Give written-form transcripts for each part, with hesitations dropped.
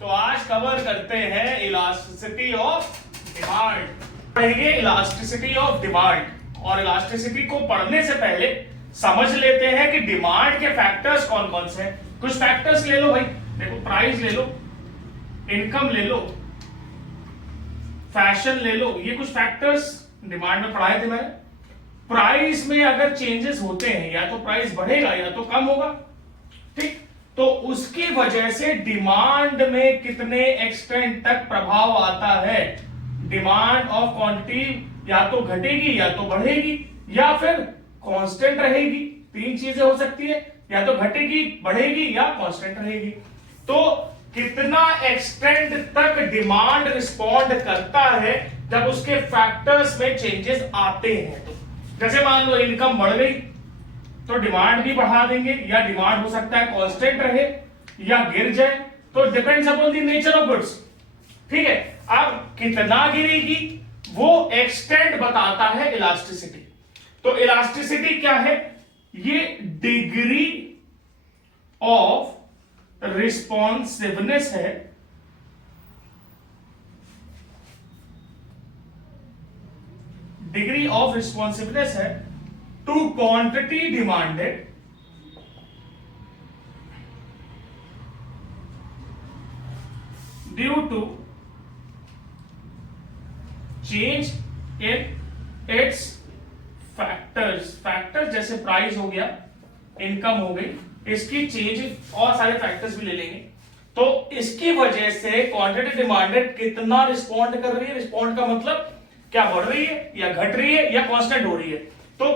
तो आज कवर करते हैं इलास्टिसिटी ऑफ डिमांड। पढ़ेंगे इलास्टिसिटी ऑफ डिमांड। और इलास्टिसिटी को पढ़ने से पहले समझ लेते हैं कि डिमांड के फैक्टर्स कौन कौन से हैं। कुछ फैक्टर्स ले लो भाई, देखो प्राइस ले लो, इनकम ले लो, फैशन ले लो, ये कुछ फैक्टर्स डिमांड में पढ़ाए थे मैंने। प्राइस में अगर चेंजेस होते हैं या तो प्राइस बढ़ेगा या तो कम होगा, ठीक, तो उसकी वजह से डिमांड में कितने एक्सटेंट तक प्रभाव आता है। डिमांड ऑफ क्वांटिटी या तो घटेगी या तो बढ़ेगी या फिर कांस्टेंट रहेगी। तीन चीजें हो सकती है, या तो घटेगी, बढ़ेगी या कांस्टेंट रहेगी। तो कितना एक्सटेंट तक डिमांड रिस्पॉन्ड करता है जब उसके फैक्टर्स में चेंजेस आते हैं। तो जैसे मान लो इनकम बढ़ गई तो डिमांड भी बढ़ा देंगे, या डिमांड हो सकता है कांस्टेंट रहे या गिर जाए, तो depends upon the nature of goods. ठीक है, अब कितना गिरेगी वो एक्सटेंट बताता है इलास्टिसिटी। तो इलास्टिसिटी क्या है? ये डिग्री ऑफ रिस्पॉन्सिवनेस है, डिग्री ऑफ रिस्पॉन्सिवनेस है to quantity demanded due to change in its factors जैसे प्राइस हो गया, इनकम हो गई, इसकी चेंज और सारे फैक्टर्स भी ले लेंगे। तो इसकी वजह से क्वांटिटी डिमांडेड कितना रिस्पॉन्ड कर रही है। रिस्पॉन्ड का मतलब क्या बढ़ रही है या घट रही है या कांस्टेंट हो रही है। तो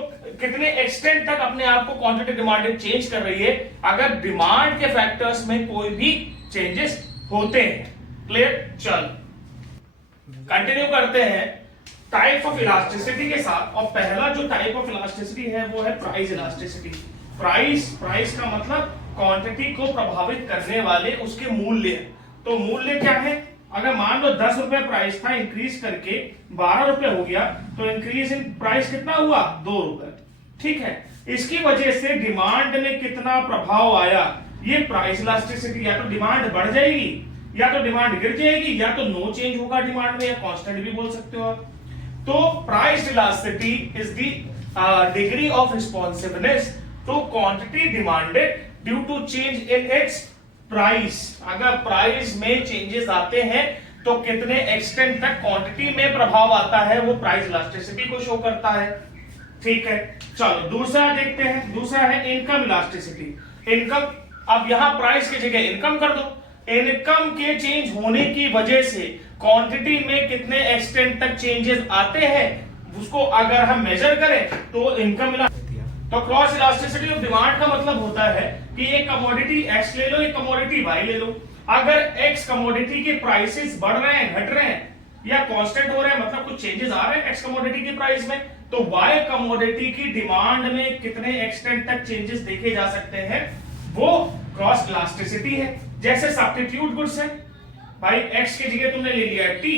कितने एक्सटेंट तक अपने आप को क्वांटिटी डिमांडेड चेंज कर रही है अगर डिमांड के फैक्टर्स में कोई भी चेंजेस होते हैं। क्लियर? चल कंटिन्यू करते हैं टाइप ऑफ इलास्टिसिटी के साथ। और पहला जो टाइप ऑफ इलास्टिसिटी है वो है प्राइस इलास्टिसिटी। प्राइस का मतलब क्वांटिटी को प्रभावित करने वाले उसके मूल्य। तो मूल्य क्या है? अगर मान लो 10 रुपए प्राइस था, इंक्रीज करके 12 रुपए हो गया, तो इंक्रीज इन प्राइस कितना हुआ? 2 रुपए। ठीक है, इसकी वजह से डिमांड में कितना प्रभाव आया, ये प्राइस इलास्टिसिटी। या तो डिमांड बढ़ जाएगी या तो डिमांड गिर जाएगी या तो नो चेंज होगा डिमांड में, या कांस्टेंट भी बोल सकते हो आप। तो price elasticity is the degree of responsiveness to quantity demanded due to change in its price. अगर प्राइस में चेंजेस आते हैं तो कितने एक्सटेंट तक क्वांटिटी में प्रभाव आता है, वो प्राइस इलास्टिसिटी को शो करता है। ठीक है, चलो दूसरा देखते हैं। दूसरा है इनकम इलास्टिसिटी। इनकम, अब यहां प्राइस की जगह इनकम कर दो। इनकम के चेंज होने की वजह से क्वांटिटी में कितने एक्सटेंट तक चेंजेस आते हैं, उसको अगर हम मेजर करें तो इनकम। तो क्रॉस इलास्टिसिटी ऑफ डिमांड का मतलब होता है कि एक कमोडिटी एक्स ले लो, एक कमोडिटी वाई ले लो। अगर एक्स कमोडिटी के प्राइसेस बढ़ रहे हैं, घट रहे हैं या कांस्टेंट हो रहे हैं, मतलब कुछ चेंजेस आ रहे हैं एक्स कमोडिटी की प्राइस में, तो वाई कमोडिटी की डिमांड में कितने एक्सटेंट तक चेंजेस देखे जा सकते हैं, वो क्रॉस इलास्टिसिटी है। जैसे सब्स्टिट्यूट गुड्स है भाई, एक्स की जगह तुमने ले लिया टी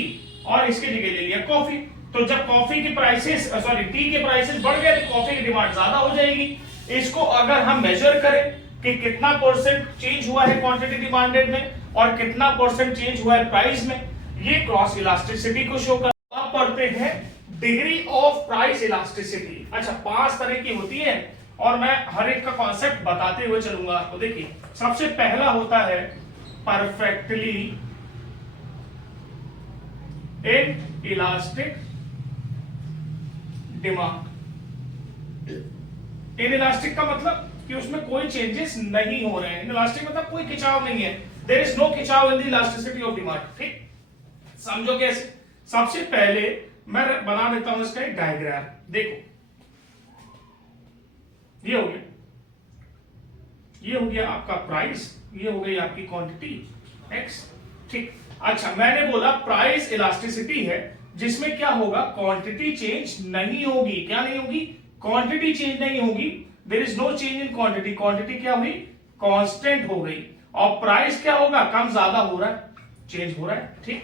और इसकी जगह ले लिया कॉफी। तो जब कॉफी की प्राइसेस टी के प्राइसेस बढ़ गए तो कॉफी की डिमांड ज्यादा हो जाएगी। इसको अगर हम मेजर करें कि कितना परसेंट चेंज हुआ है क्वांटिटी डिमांडेड में और कितना परसेंट चेंज हुआ है प्राइस में, ये क्रॉस इलास्टिसिटी को शो करता है। अब पढ़ते हैं डिग्री ऑफ प्राइस इलास्टिसिटी। अच्छा, 5 तरह की होती है और मैं हर एक का कॉन्सेप्ट बताते हुए चलूंगा आपको। देखिए, सबसे पहला होता है परफेक्टली इलास्टिक डिमांड। इनइलास्टिक का मतलब कि उसमें कोई चेंजेस नहीं हो रहे हैं। इनइलास्टिक मतलब कोई खिंचाव नहीं है, देयर इज नो खिंचाव in the elasticity of demand. ठीक, समझो कैसे। सबसे पहले मैं बना देता हूं इसका एक डायग्राम। देखो, ये हो गया, ये हो गया आपका प्राइस, ये हो गई आपकी क्वांटिटी एक्स। ठीक, अच्छा, मैंने बोला प्राइस इलास्टिसिटी है जिसमें क्या होगा, क्वांटिटी चेंज नहीं होगी। क्या नहीं होगी? क्वांटिटी चेंज नहीं होगी। There is no change in quantity. Quantity क्या हुई? कांस्टेंट हो गई। और प्राइस क्या होगा? कम ज्यादा हो रहा है, चेंज हो रहा है। ठीक,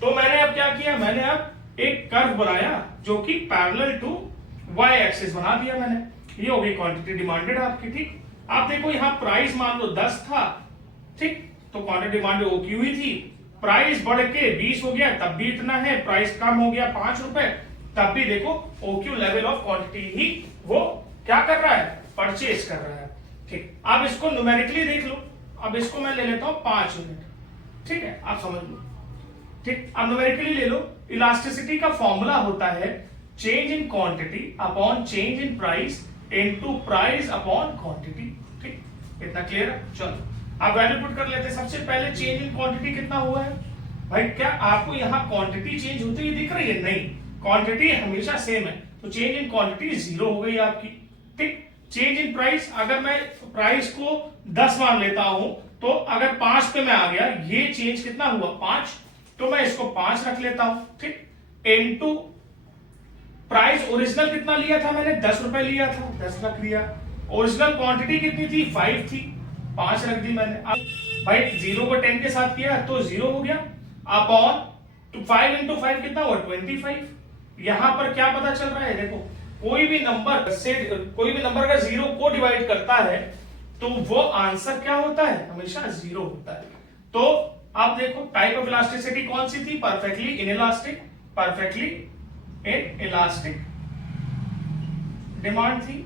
तो मैंने अब क्या किया, मैंने अब एक कर्व बनाया जो कि पैरेलल टू वाई एक्सिस बना दिया मैंने। ये हो गई क्वांटिटी डिमांडेड आपकी। ठीक, आप देखो यहां प्राइस मान लो 10 था, ठीक, तो क्वांटिटी डिमांड OQ ही थी, प्राइस बढ़ के 20 हो गया तब भी इतना है, प्राइस कम हो गया 5 रुपए तब भी देखो OQ लेवल ऑफ क्वांटिटी ही वो क्या कर रहा है, परचेज कर रहा है। ठीक, अब इसको न्यूमेरिकली देख लो, अब इसको मैं ले लेता हूं 5 यूनिट, ठीक है, आप समझ लो। ठीक, अब न्यूमेरिकली ले लो, इलास्टिसिटी का फॉर्मूला होता है change in quantity upon change in price into price upon quantity. ठीक, इतना क्लियर है। चलो अब वैल्यू पुट कर लेते हैं। सबसे पहले चेंज इन क्वांटिटी कितना हुआ है भाई, क्या आपको यहाँ क्वांटिटी चेंज होती हुई दिख रही है? नहीं, क्वांटिटी हमेशा सेम है, तो चेंज इन क्वांटिटी 0 हो गई आपकी। ठीक, चेंज इन प्राइस, अगर मैं प्राइस को 10 मान लेता हूं तो अगर 5 पे मैं आ गया, ये चेंज कितना हुआ 5, तो मैं इसको 5 रख लेता हूं। ठीक, इनटू प्राइस ओरिजिनल कितना लिया था मैंने, 10 रुपए लिया था, 10 रख दिया। ओरिजिनल क्वांटिटी कितनी थी, 5 थी, 5 रख दी मैंने। अब भाई 0 को 10 के साथ किया तो 0 हो गया, अपॉन तो 5 इंटू 5 कितना हुआ 25। यहां पर क्या पता चल रहा है, देखो कोई भी नंबर से कोई भी नंबर अगर 0 को डिवाइड करता है तो वो आंसर क्या होता है, हमेशा 0 होता है। तो आप देखो टाइप ऑफ इलास्टिसिटी कौन सी थी, perfectly inelastic, perfectly inelastic demand थी।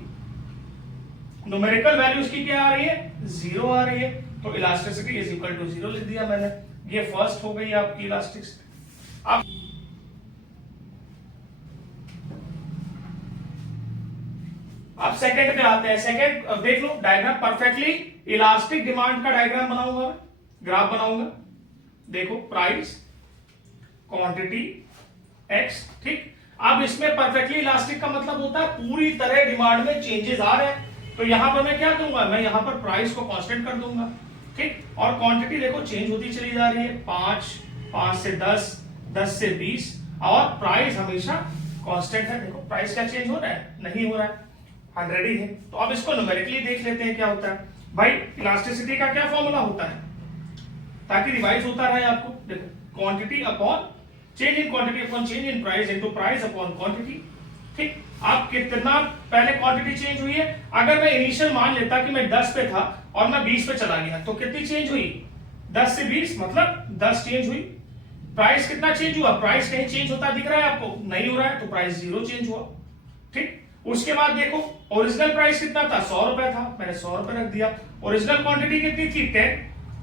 न्यूमेरिकल वैल्यू उसकी क्या आ रही है, 0 आ रही है, तो इलास्टिसिटी इज इक्वल टू 0 लिख दिया मैंने। ये फर्स्ट हो गई आपकी इलास्टिसिटी। अब सेकंड पे आते हैं। सेकंड देख लो डायग्राम, परफेक्टली इलास्टिक डिमांड का डायग्राम बनाऊंगा, ग्राफ बनाऊंगा। देखो प्राइस, क्वांटिटी, एक्स। ठीक, अब इसमें परफेक्टली इलास्टिक का मतलब होता है पूरी तरह डिमांड में चेंजेस आ रहे हैं, तो यहां पर मैं क्या करूंगा, मैं यहां पर प्राइस को कांस्टेंट कर दूंगा। ठीक, और क्वांटिटी देखो चेंज होती चली जा रही है, 5 से 10, 10 से 20, और प्राइस हमेशा कांस्टेंट है। देखो प्राइस क्या चेंज हो रहा है, नहीं हो रहा है, 100 ही है। तो अब इसको न्यूमेरिकली देख लेते हैं क्या होता है। भाई इलास्टिसिटी का क्या फॉर्मूला होता है, ताकि रिवाइज होता रहे आपको। देखो quantity upon change in quantity upon change in price into price upon quantity. ठीक, अब कितना पहले क्वांटिटी चेंज हुई है, अगर मैं इनिशियल मान लेता कि मैं 10 पे था और मैं 20 पे चला गया, तो कितनी चेंज हुई, 10 से 20 मतलब 10 चेंज हुई। प्राइस कितना चेंज हुआ, प्राइस कहीं चेंज होता दिख रहा है आपको, नहीं हो रहा है, तो प्राइस 0 चेंज हुआ। ठीक, उसके बाद देखो ओरिजिनल प्राइस कितना था, 100 रुपए था, मैंने 100 रुपए रख दिया। ओरिजिनल क्वांटिटी कितनी थी, 10,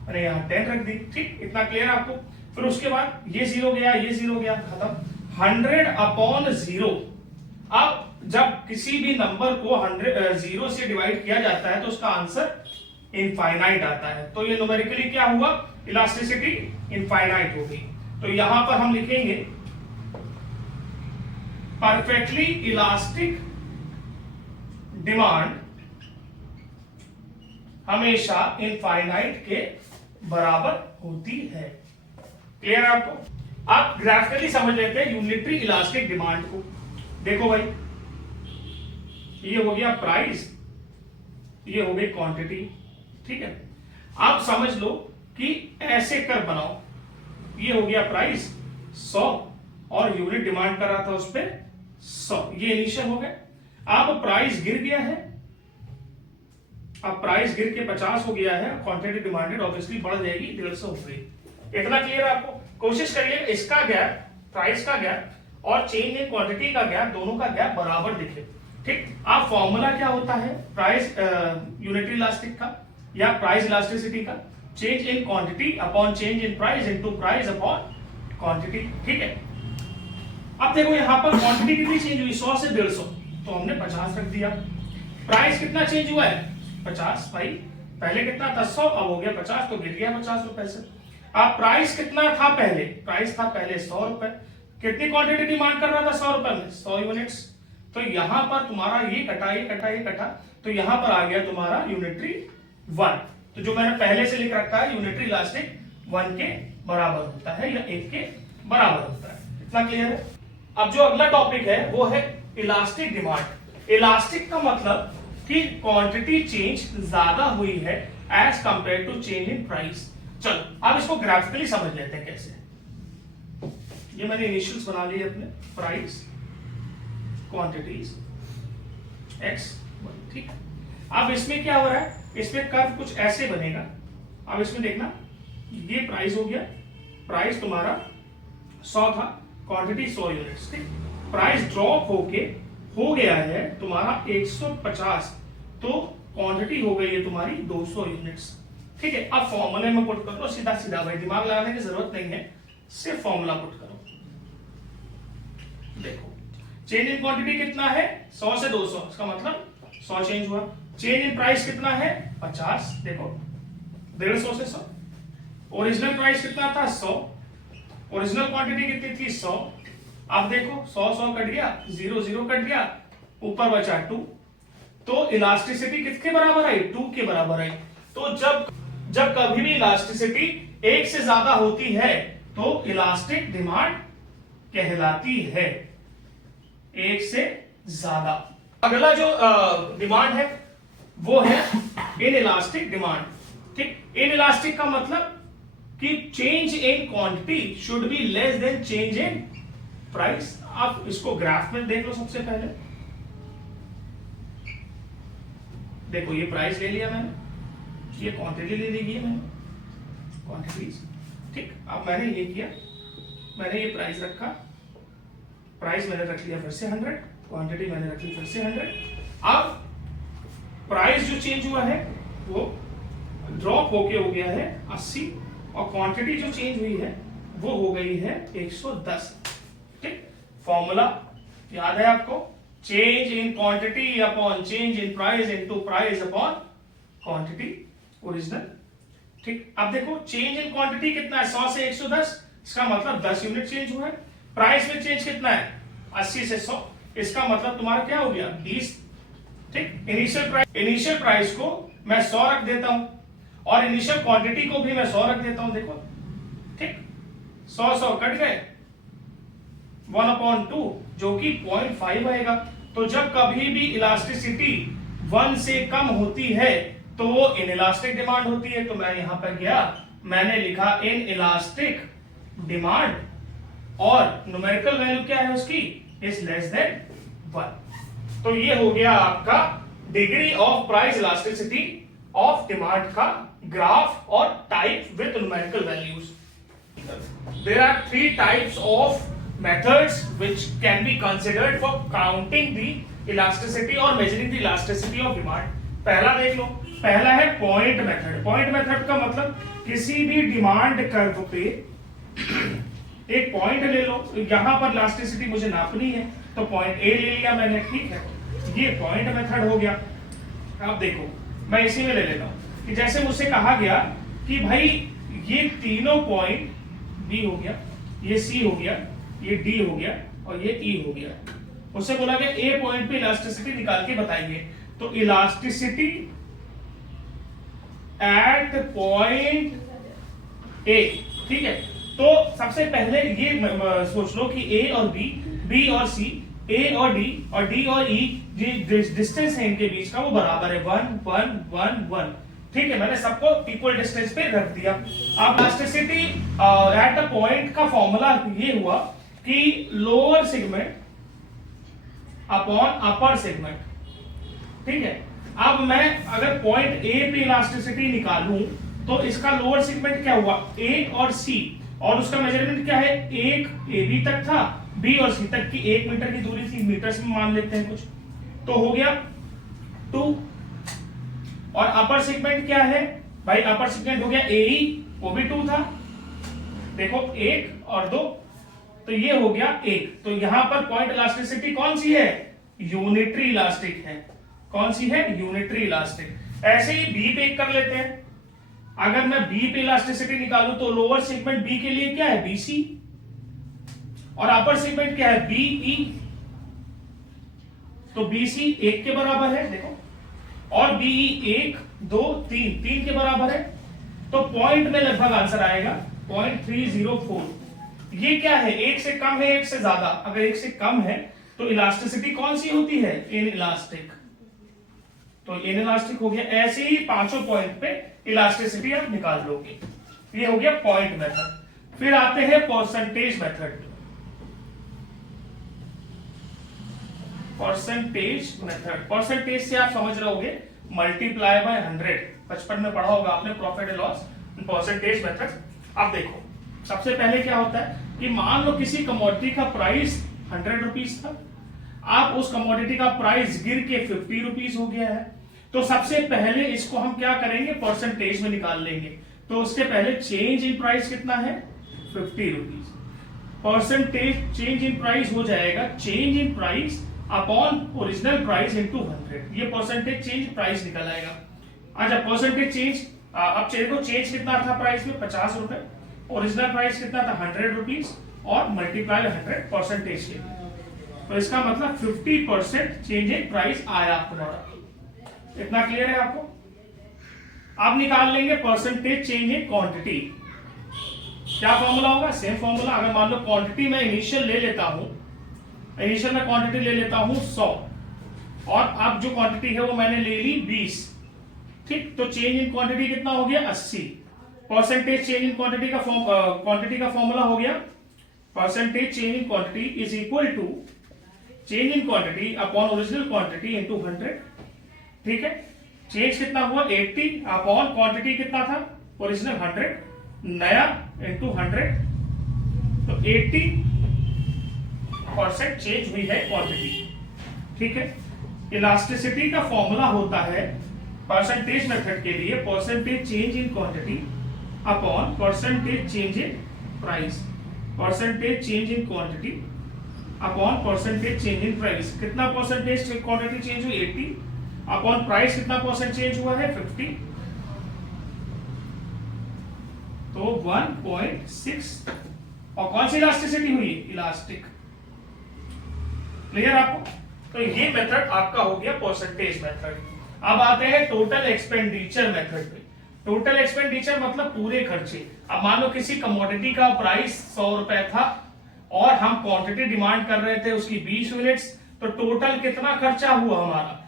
मैंने यहाँ 10 रख दी। ठीक, इतना क्लियर आपको। फिर उसके बाद ये 0 गया, ये 0 गया, खत्म। 100 अपॉन 0। अब जब किसी भी नंबर को 0 से डिवाइड किया जाता है तो उसका आंसर इनफाइनाइट आता है, तो ये न्यूमेरिकली क्या हुआ, इलास्टिसिटी इनफाइनाइट हो गई। तो यहां पर हम लिखेंगे परफेक्टली इलास्टिक डिमांड हमेशा इनफाइनाइट के बराबर होती है। क्लियर आपको। आप ग्राफिकली समझ लेते हैं यूनिटरी इलास्टिक डिमांड को। देखो भाई ये हो गया प्राइस, ये हो गई क्वांटिटी। ठीक है, आप समझ लो कि ऐसे कर बनाओ, ये हो गया प्राइस 100 और यूनिट डिमांड कर रहा था उस पर 100, ये इनिशियल हो गए। अब प्राइस गिर गया है, अब प्राइस गिर के 50 हो गया है, क्वांटिटी डिमांडेड ऑब्वियसली बढ़ जाएगी, 150 हो गई। इतना क्लियर आपको। कोशिश करिए इसका गैप, प्राइस का गैप और चेंज इन क्वांटिटी का गैप, दोनों का गैप बराबर दिखे। ठीक, अब फॉर्मूला क्या होता है प्राइस यूनिटरी इलास्टिक का या प्राइस इलास्टिसिटी का, change in quantity upon change in price into price upon quantity. ठीक है, अब देखो यहां पर क्वांटिटी कितनी चेंज हुई, 100 से 150, तो हमने 50 रख दिया। प्राइस कितना चेंज हुआ है, 50। भाई पहले कितना था 100, अब हो गया 50, तो गिर गया 50 रुपए से। अब प्राइस कितना था पहले, प्राइस था पहले 100 रुपए, कितनी क्वांटिटी डिमांड कर रहा था 100 रुपए में, 100 यूनिट्स। तो यहां पर तुम्हारा ये कटा, ये कटा, ये कटा, तो यहां पर आ गया तुम्हारा यूनिटरी 1। तो जो मैंने पहले से लिख रखा है यूनिटरी इलास्टिक 1 के बराबर होता है या 1 के बराबर होता है। इतना क्लियर है। अब जो अगला टॉपिक है वो है इलास्टिक डिमांड। इलास्टिक का मतलब कि क्वांटिटी चेंज ज्यादा हुई है as compare to change in price. चलो अब इसको ग्राफिकली समझ लेते हैं कैसे। ये मैंने इनिशियल्स बना लिए अपने, प्राइस, क्वांटिटीज, एक्स, ठीक। अब इसमें क्या हो रहा है, इसमें कर्व कुछ ऐसे बनेगा। अब इसमें देखना ये प्राइस हो गया, प्राइस तुम्हारा 100 था, क्वांटिटी 100 यूनिट्स, ठीक। प्राइस ड्रॉप होके हो गया है तुम्हारा 150, तो क्वांटिटी हो गई है तुम्हारी 200 यूनिट्स, ठीक है। अब फॉर्मूले में पुट कर दो सीधा सीधा, भाई दिमाग लगाने की जरूरत नहीं है, सिर्फ फॉर्मूला पुट करो। देखो चेंज इन क्वांटिटी कितना है, 100 से 200, इसका मतलब 100 चेंज हुआ। चेंज इन प्राइस कितना है 50, देखो 150 से 100। ओरिजिनल प्राइस कितना था 100, ओरिजिनल क्वांटिटी कितनी थी 100। अब देखो 100 कट गया, 0 कट गया, ऊपर बचा 2, तो इलास्टिसिटी किसके बराबर आई, 2 के बराबर आई। तो जब कभी भी इलास्टिसिटी 1 से ज्यादा होती है तो इलास्टिक डिमांड कहलाती है, 1 से ज्यादा। अगला जो डिमांड है वो है इन इलास्टिक डिमांड, ठीक। इन इलास्टिक का मतलब कि change in quantity should be less than change in price. आप इसको ग्राफ में देख लो। सबसे पहले देखो ये प्राइस ले लिया मैंने, ये क्वांटिटी ले ली है मैंने, क्वांटिटीज, ठीक। अब मैंने ये किया, मैंने ये प्राइस रखा, प्राइस मैंने रख लिया फिर से 100, क्वांटिटी मैंने रख ली फिर से 100। अब प्राइस जो चेंज हुआ है वो ड्रॉप होके हो गया है 80, और क्वांटिटी जो चेंज हुई है वो हो गई है 110, ठीक। फॉर्मूला याद है आपको, change in quantity upon change in price into price upon quantity original, ठीक। अब देखो चेंज इन क्वांटिटी कितना है 100 से 110, इसका मतलब 10 यूनिट चेंज हुआ है। प्राइस में चेंज कितना है 80 से 100, इसका मतलब तुम्हारा क्या हो गया 20, ठीक। इनिशियल प्राइस को मैं 100 रख देता हूं और इनिशियल क्वांटिटी को भी मैं 100 रख देता हूं, देखो, ठीक। 100 कट गए, 1/2 जो कि 0.5 आएगा। तो जब कभी भी इलास्टिसिटी 1 से कम होती है तो वो इनइलास्टिक डिमांड होती है। तो मैं यहां पर गया, मैंने लिखा इन इलास्टिक डिमांड, और न्यूमेरिकल वैल्यू क्या है उसकी, इज लेस देन 1। तो ये हो गया आपका degree of price elasticity of demand का ग्राफ और type with numerical values. There are 3 types of methods which can be considered for counting the elasticity or measuring the elasticity of demand. पहला देख लो, पहला है पॉइंट मेथड। पॉइंट मेथड का मतलब किसी भी डिमांड कर्व पे एक पॉइंट ले लो, यहां पर इलास्टिसिटी मुझे नापनी है तो पॉइंट ए ले लिया मैंने, ठीक है, ये पॉइंट मेथड हो गया। अब देखो मैं इसी में ले लेता हूं कि जैसे मुझसे कहा गया कि भाई ये तीनों पॉइंट बी हो गया, ये सी हो गया, ये डी हो गया और ये ई हो गया। उससे बोला गया ए पॉइंट पे इलास्टिसिटी निकाल के बताइए। तो इलास्टिसिटी एट पॉइंट ए, ठीक है। तो सबसे पहले ये सोच लो कि ए और बी, बी और सी, ए और डी और ई, जो डिस्टेंस है इनके बीच का वो बराबर है 1 1 1 1, ठीक है। मैंने सबको इक्वल डिस्टेंस पे रख दिया। अब इलास्टिसिटी एट द पॉइंट का फॉर्मूला ये हुआ कि lower segment upon upper segment, ठीक है। अब मैं अगर पॉइंट ए पे इलास्टिसिटी निकालूं तो इसका लोअर सेगमेंट क्या हुआ, ए और सी, और उसका मेजरमेंट क्या है, एक ए बी तक था, बी और सी तक की 1 मीटर की दूरी थी, मीटर्स में मान लेते हैं कुछ, तो हो गया 2। और अपर सेगमेंट क्या है भाई, अपर सेगमेंट हो गया ए, वो भी 2 था, देखो 1 और 2, तो ये हो गया 1। तो यहां पर पॉइंट इलास्टिसिटी कौन सी है, यूनिटरी इलास्टिक है। कौन सी है, यूनिटरी इलास्टिक। ऐसे ही बी पे कर लेते हैं, अगर मैं बी पे इलास्टिसिटी निकालूं तो लोअर सेगमेंट बी के लिए क्या है, बीसी, और अपर सेगमेंट क्या है, बीई, तो बीसी 1 के बराबर है, देखो, और बीई 1 2 3 के बराबर है। तो पॉइंट में लगभग आंसर आएगा 0.304। ये क्या है, 1 से कम है, 1 से ज्यादा। अगर 1 से कम है तो इलास्टिसिटी कौन सी होती है, इन इलास्टिक, तो इन इलास्टिक हो गया। ऐसे ही पांचों पॉइंट पे इलास्टिसिटी आप निकाल लोगे। ये हो गया पॉइंट मेथड। फिर आते हैं percentage method. Percentage method, percentage से आप समझ रहे होगे मल्टीप्लाई बाय 100, बचपन में पढ़ा होगा आपने profit and loss. Percentage method. अब देखो सबसे पहले क्या होता है कि मान लो किसी कमोडिटी का प्राइस 100 रुपीज था, आप उस कमोडिटी का प्राइस गिर के 50 रुपीज हो गया है, तो सबसे पहले इसको हम क्या करेंगे, परसेंटेज में निकाल लेंगे। तो उसके पहले चेंज इन प्राइस कितना है, 50 rupees. Percentage change in price हो जाएगा change in price upon original price into 100। ये परसेंटेज चेंज प्राइस निकल आएगा। अच्छा परसेंटेज चेंज, अब देखो चेंज कितना था प्राइस में, 50 रुपए, ओरिजिनल प्राइस कितना था 100 रुपीज, और मल्टीप्लाई 100 परसेंटेज के, तो इसका मतलब 50% चेंज इन प्राइस आया तुम्हारा। इतना क्लियर है आपको? अब निकाल लेंगे परसेंटेज चेंज इन क्वांटिटी। क्या फॉर्मूला होगा, सेम फॉर्मूला। अगर मान लो क्वांटिटी में इनिशियल ले लेता हूं, इनिशियल में क्वांटिटी ले लेता हूं 100, और अब जो क्वांटिटी है वो मैंने ले ली 20, ठीक, तो चेंज इन क्वांटिटी कितना हो गया 80। परसेंटेज चेंज इन क्वांटिटी का फॉर्मूला हो गया percentage change in quantity is equal to change in quantity upon original quantity into 100। ठीक है, चेंज कितना हुआ 80 अपॉन क्वांटिटी कितना था ओरिजिनल 100, नया इनटू 100, तो 80% चेंज हुई है क्वांटिटी। ठीक है, इलास्टिसिटी का फॉर्मूला होता है परसेंटेज मेथड के लिए percentage change in quantity upon percentage change in price. Percentage change in quantity upon percentage change in price. कितना परसेंटेज क्वांटिटी चेंज हुई 80 अपॉन प्राइस कितना परसेंट चेंज हुआ है 50, तो 1.6। और कौन सी इलास्टिसिटी हुई, इलास्टिक। क्लियर आपको? तो ये मेथड आपका हो गया परसेंटेज मेथड। अब आते हैं टोटल एक्सपेंडिचर मेथड पे। टोटल एक्सपेंडिचर मतलब पूरे खर्चे। अब मान लो किसी कमोडिटी का प्राइस 100 रुपए था और हम क्वांटिटी डिमांड कर रहे थे उसकी 20 यूनिट्स, तो टोटल कितना खर्चा हुआ हमारा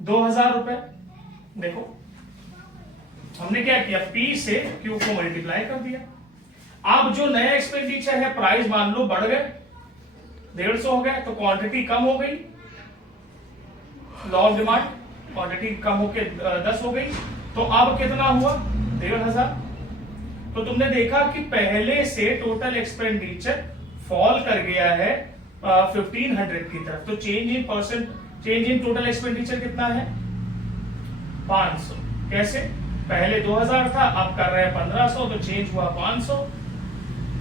2000 रुपए। देखो हमने क्या किया, P से Q को मल्टीप्लाई कर दिया। अब जो नया एक्सपेंडिचर है, प्राइस मान लो बढ़ गए 150 हो गया, तो क्वांटिटी कम हो गई, लॉ ऑफ डिमांड, क्वांटिटी कम होके 10 हो गई, तो अब कितना हुआ 1500। तो तुमने देखा कि पहले से टोटल एक्सपेंडिचर फॉल कर गया है 1500 की तरफ। तो चेंज इन टोटल एक्सपेंडिचर कितना है 500। कैसे, पहले 2000 था, अब कर रहे हैं 1500, तो चेंज हुआ 500।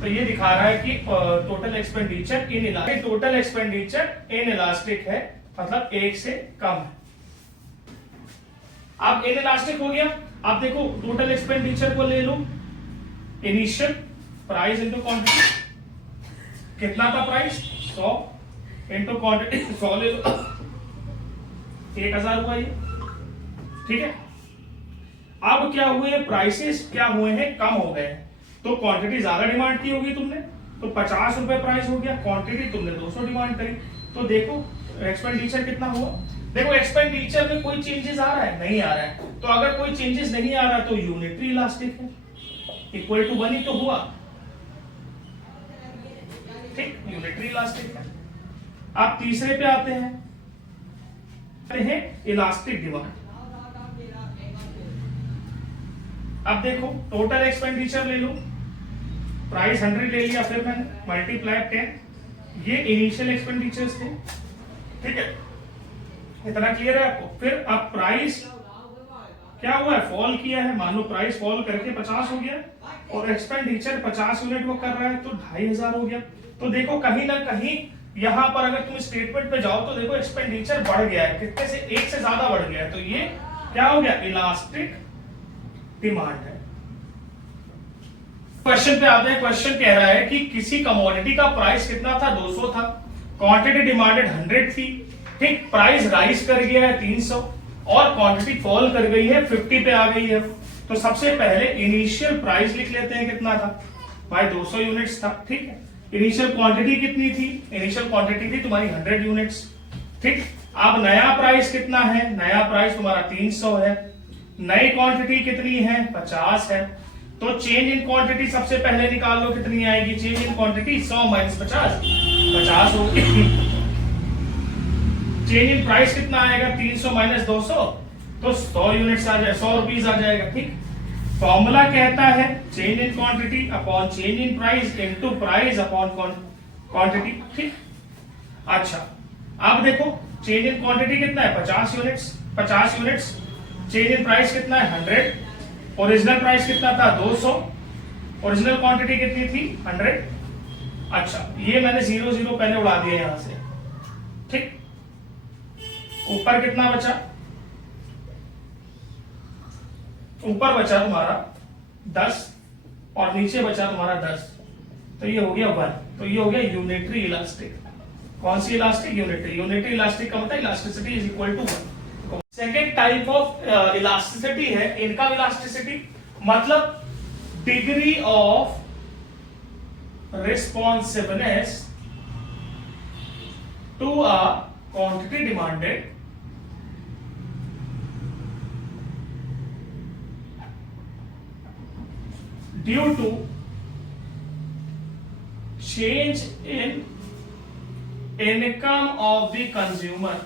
तो ये दिखा रहा है कि total expenditure in elastic, total expenditure in elastic है, मतलब 1 से कम है। अब इन इलास्टिक हो गया। अब देखो टोटल एक्सपेंडिचर को ले लो, इनिशियल प्राइस इंटू क्वांटिटी, कितना था प्राइस 100 इंटू क्वांटिटी 100 ले लो, 1000 हुआ ये। ठीक है, अब क्या हुए, प्राइसेस क्या हुए हैं, कम हो गए, तो क्वांटिटी ज्यादा डिमांड की होगी तुमने, तो 50 रुपए प्राइस हो गया, क्वांटिटी तुमने 200 डिमांड करी, तो देखो एक्सपेंडिचर कितना हुआ। देखो एक्सपेंडिचर में कोई चेंजेस आ रहा है, नहीं आ रहा है, तो अगर कोई चेंजेस नहीं आ रहा तो यूनिटरी इलास्टिक है, इक्वल टू 1 ही तो हुआ। ठीक, यूनिटरी इलास्टिक है। आप तीसरे पे आते हैं इलास्टिक डिमांड। अब देखो टोटल एक्सपेंडिचर ले लो, प्राइस 100 ले लिया, फिर मैंने मल्टीप्लाई 10, ये इनिशियल एक्सपेंडिचर्स थे। ठीक है, इतना क्लियर है आपको? फिर अब प्राइस क्या हुआ है, फॉल किया है, मान लो प्राइस फॉल करके 50 हो गया और एक्सपेंडिचर 50 यूनिट वो कर रहा है, तो 2500 हो गया। तो देखो कहीं ना कहीं यहां पर अगर तुम स्टेटमेंट पे जाओ तो देखो एक्सपेंडिचर बढ़ गया है, कितने से 1 से ज्यादा बढ़ गया है, तो ये क्या हो गया, इलास्टिक डिमांड है। क्वेश्चन पे आते हैं। क्वेश्चन कह रहा है कि किसी कमोडिटी का प्राइस कितना था 200 था, क्वांटिटी डिमांडेड 100 थी, ठीक, प्राइस राइज कर गया है 300 और क्वांटिटी फॉल कर गई है 50 पे आ गई है। तो सबसे पहले इनिशियल प्राइस लिख लेते हैं, कितना था भाई 200 यूनिट्स था। ठीक है, इनिशियल क्वांटिटी कितनी थी, इनिशियल क्वांटिटी थी तुम्हारी 100 यूनिट्स। ठीक, अब नया प्राइस कितना है, नया प्राइस तुम्हारा 300 है, नई क्वांटिटी कितनी है 50 है, तो चेंज इन क्वांटिटी सबसे पहले निकाल लो, कितनी आएगी, चेंज इन क्वांटिटी 100 माइनस 50 होगी। चेंज इन प्राइस कितना आएगा 300 माइनस 200, तो 100 यूनिट्स आ जाए, 100 रुपीज आ जाएगा। ठीक, फॉर्मूला कहता है change in quantity upon change in price into price upon quantity. ठीक, अच्छा अब देखो चेंज इन क्वांटिटी कितना है 50 यूनिट्स, चेंज इन प्राइस कितना है 100, ओरिजिनल प्राइस कितना था 200, ओरिजिनल क्वांटिटी कितनी थी 100। अच्छा ये मैंने 0 0 पहले उड़ा दिया यहां से। ठीक, ऊपर कितना बचा, ऊपर बचा तुम्हारा 10 और नीचे बचा तुम्हारा 10, तो ये हो गया 1, तो ये हो गया यूनिटरी इलास्टिक। कौन सी इलास्टिक, यूनिटरी इलास्टिक का मतलब elasticity is equal to 1। Second type of elasticity है इनकम इलास्टिसिटी, मतलब degree of responsiveness to a quantity demanded due to change in income of the consumer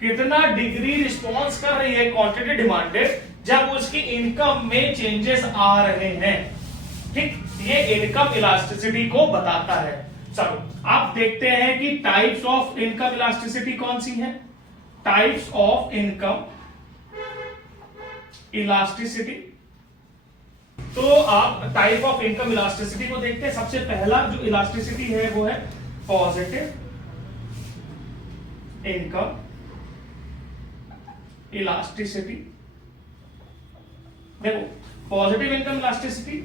कितना डिग्री रिस्पॉन्स कर रही है क्वांटिटी डिमांडेड जब उसकी इनकम में चेंजेस आ रहे हैं। ठीक, ये इनकम इलास्टिसिटी को बताता है। चलो आप देखते हैं कि टाइप्स ऑफ इनकम इलास्टिसिटी कौन सी है। टाइप्स ऑफ इनकम इलास्टिसिटी, तो आप टाइप ऑफ इनकम इलास्टिसिटी को देखते हैं। सबसे पहला जो इलास्टिसिटी है वो है पॉजिटिव इनकम इलास्टिसिटी। देखो पॉजिटिव इनकम इलास्टिसिटी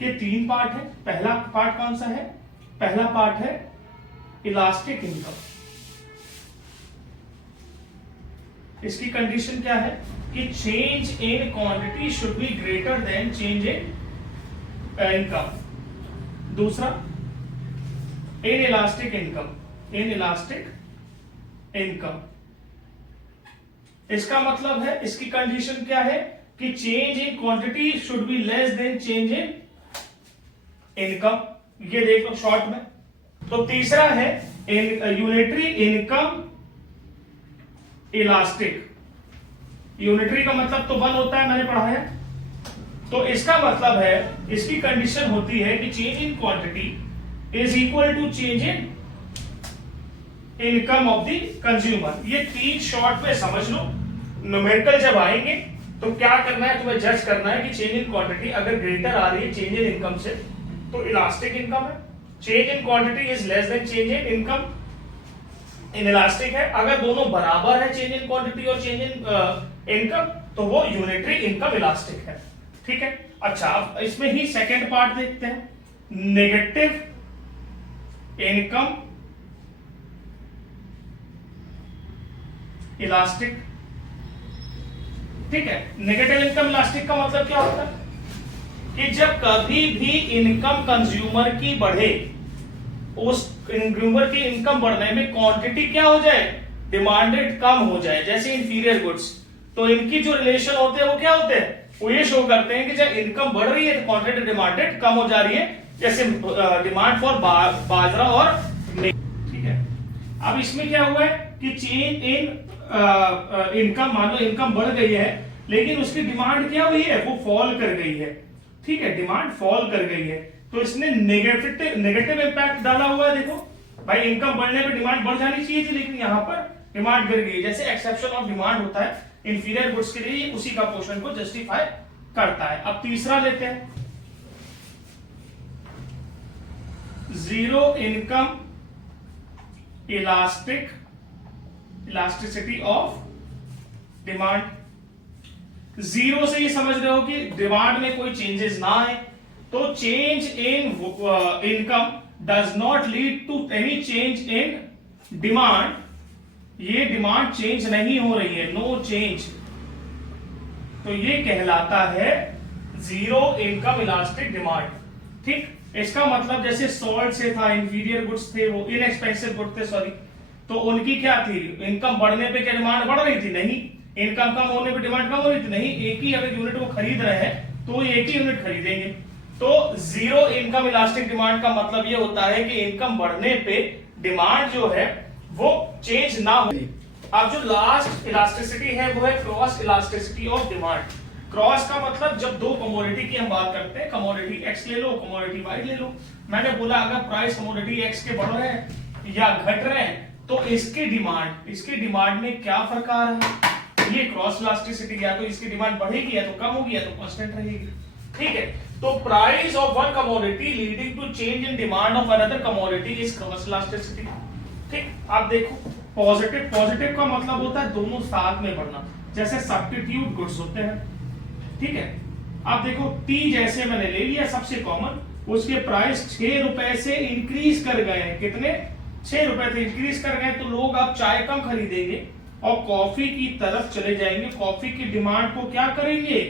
के 3 पार्ट है। पहला पार्ट कौन सा है, पहला पार्ट है इलास्टिक इनकम। इसकी कंडीशन क्या है कि change in quantity should be greater than change in income. दूसरा इन इलास्टिक इनकम, इसका मतलब है, इसकी कंडीशन क्या है कि change in quantity should be less than change in income. ये देख लो शॉर्ट में। तो तीसरा है यूनिटरी इनकम इलास्टिक। यूनिटरी का मतलब तो 1 होता है, मैंने पढ़ा है। तो इसका मतलब है, इसकी कंडीशन होती है कि change in quantity is equal to change in income of the consumer. ये 3 शॉर्ट में समझ लो। न्यूमेरिकल जब आएंगे तो क्या करना है, तुम्हें जज करना है कि चेंज इन क्वांटिटी अगर ग्रेटर आ रही है चेंज इन इनकम से तो इलास्टिक इनकम है, change in quantity is less than change in income inelastic है। अगर दोनों बराबर है चेंज इन क्वांटिटी और चेंज इन इनकम तो वो यूनिटरी इनकम इलास्टिक है। ठीक है, अच्छा अब इसमें ही सेकंड पार्ट देखते हैं, नेगेटिव इनकम इलास्टिक। ठीक है, नेगेटिव इनकम इलास्टिक का मतलब क्या होता है कि जब कभी भी इनकम कंज्यूमर की बढ़े, उस कंज्यूमर की इनकम बढ़ने में क्वांटिटी क्या हो जाए, डिमांडेड कम हो जाए। जैसे इंफीरियर गुड्स, तो इनकी जो रिलेशन होते हैं वो क्या होते हैं, वो ये शो करते हैं कि जब इनकम बढ़ रही है तो क्वांटिटी डिमांडेड कम हो जा रही है। जैसे डिमांड फॉर बाजरा और, ठीक है। अब इसमें क्या हुआ है कि चेंज इन इनकम, मान लो इनकम बढ़ गई है लेकिन उसकी डिमांड क्या हुई है, वो फॉल कर गई है। ठीक है, डिमांड फॉल कर गई है तो इसने नेगेटिव इंपैक्ट डाला हुआ है। देखो भाई इनकम बढ़ने पर डिमांड बढ़ जानी चाहिए थी लेकिन यहां पर डिमांड गिर गई। जैसे एक्सेप्शन ऑफ डिमांड होता है इंफीरियर गुड्स के लिए, उसी का पोर्शन को जस्टिफाई करता है। अब तीसरा लेते हैं, zero income elasticity of demand. Zero से ये समझ रहे हो कि डिमांड में कोई चेंजेस ना आए, तो change in income does not lead to any change in demand. ये डिमांड चेंज नहीं हो रही है, नो चेंज, तो ये कहलाता है जीरो इनकम इलास्टिक डिमांड। ठीक, इसका मतलब जैसे सॉल्ट से था, इंफीरियर गुड्स थे, वो इनएक्सपेंसिव गुड थे, सॉरी, तो उनकी क्या थी, इनकम बढ़ने पे क्या डिमांड बढ़ रही थी, नहीं। इनकम कम होने पे डिमांड कम हो रही थी, नहीं। एक ही अगर यूनिट वो खरीद रहे हैं तो एक ही यूनिट खरीदेंगे। तो जीरो इनकम इलास्टिक डिमांड का मतलब ये होता है कि इनकम बढ़ने पे डिमांड जो है वो चेंज ना हो। अब जो लास्ट इलास्टिसिटी है वो है cross elasticity of demand. Cross का मतलब जब दो कमोडिटी की हम बात करते हैं, कमोडिटी एक्स ले लो, कमोडिटी वाई ले लो। मैंने बोला अगर प्राइस कमोडिटी एक्स के बढ़ रहे हैं या घट रहे हैं तो इसके डिमांड में क्या फर्क आ रहा है, ये क्रॉस इलास्टिसिटी। या तो इसकी डिमांड बढ़ेगी या तो कम होगी या तो कांस्टेंट रहेगी। ठीक है, तो price of one commodity leading to change in demand of another commodity is cross elasticity. ठीक, आप देखो पॉजिटिव का मतलब होता है दोनों साथ में बढ़ना, जैसे सब्स्टिट्यूट गुड्स होते हैं। ठीक है, आप देखो टी जैसे मैंने ले लिया सबसे कॉमन, उसके प्राइस 6 रुपए से इंक्रीज कर गए हैं। कितने? 6 रुपए से इंक्रीज कर गए, तो लोग अब चाय कम खरीदेंगे और कॉफी की तरफ चले जाएंगे। कॉफी की डिमांड को क्या करेंगे?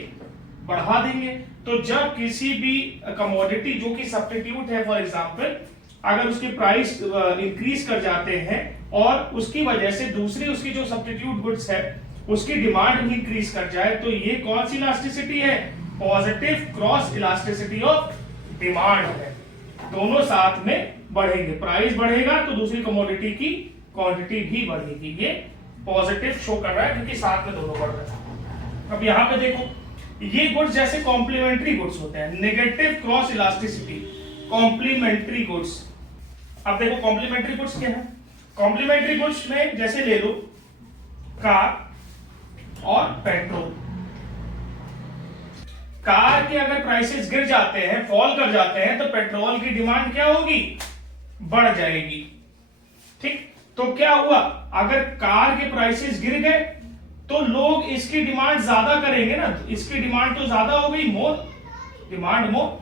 बढ़ा देंगे। तो जब किसी भी कमोडिटी जो कि सब्स्टिट्यूट है, फॉर एग्जांपल अगर उसके प्राइस इंक्रीज कर जाते हैं और उसकी वजह से दूसरी उसकी जो सब्स्टिट्यूट गुड्स है उसकी डिमांड भी इंक्रीज कर जाए, तो ये कौन सी इलास्टिसिटी है? Positive cross elasticity of demand है। दोनों साथ में बढ़ेंगे, प्राइस बढ़ेगा तो दूसरी कमोडिटी की क्वांटिटी भी बढ़ेगी। ये पॉजिटिव शो कर रहा है क्योंकि साथ में दोनों बढ़ रहे हैं। अब यहां पे देखो, ये गुड्स जैसे कॉम्प्लीमेंट्री गुड्स होते हैं, negative cross elasticity complementary goods. अब देखो कॉम्प्लीमेंट्री गुड्स क्या है? कॉम्प्लीमेंट्री गुड्स में जैसे ले लो कार और पेट्रोल। कार के अगर प्राइसेस गिर जाते हैं, फॉल कर जाते हैं, तो पेट्रोल की डिमांड क्या होगी? बढ़ जाएगी। ठीक, तो क्या हुआ? अगर कार के प्राइसेस गिर गए तो लोग इसकी डिमांड ज्यादा करेंगे ना, इसकी डिमांड तो ज्यादा हो गई, मोर डिमांड मोर,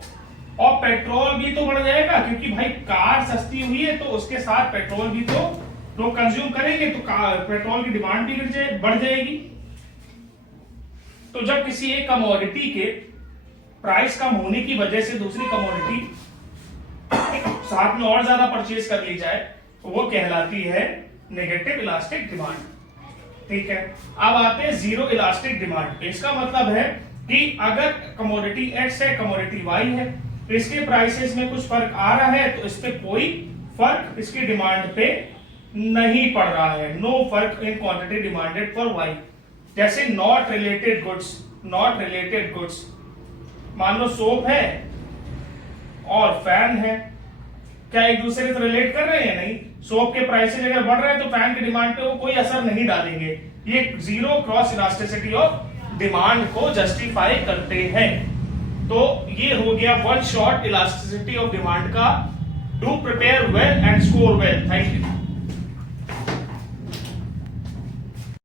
और पेट्रोल भी तो बढ़ जाएगा क्योंकि भाई कार सस्ती हुई है तो उसके साथ पेट्रोल भी तो लोग कंज्यूम करेंगे, तो पेट्रोल की डिमांड भी बढ़ जाएगी। तो जब किसी एक कमोडिटी के प्राइस कम होने की वजह से दूसरी कमोडिटी साथ में और ज्यादा परचेज कर ली जाए तो वो कहलाती है नेगेटिव इलास्टिक डिमांड। ठीक है, अब आते हैं जीरो इलास्टिक डिमांड पे। इसका मतलब है कि अगर कमोडिटी एक्स है, कमोडिटी वाई है, तो इसके प्राइसेस में कुछ फर्क आ रहा है तो इस पे कोई फर्क इसकी डिमांड पे नहीं पड़ रहा है। नो फर्क in quantity demanded for Y. जैसे नॉट रिलेटेड गुड्स, मान लो सोप है और फैन है, क्या एक दूसरे से रिलेट कर रहे हैं? नहीं। सोप के प्राइसेस अगर बढ़ रहे हैं तो फैन की डिमांड पे वो कोई असर नहीं डालेंगे। ये zero cross elasticity of demand को जस्टिफाई करते हैं। तो ये हो गया one shot elasticity of demand का। Do prepare well and score well. Thank you.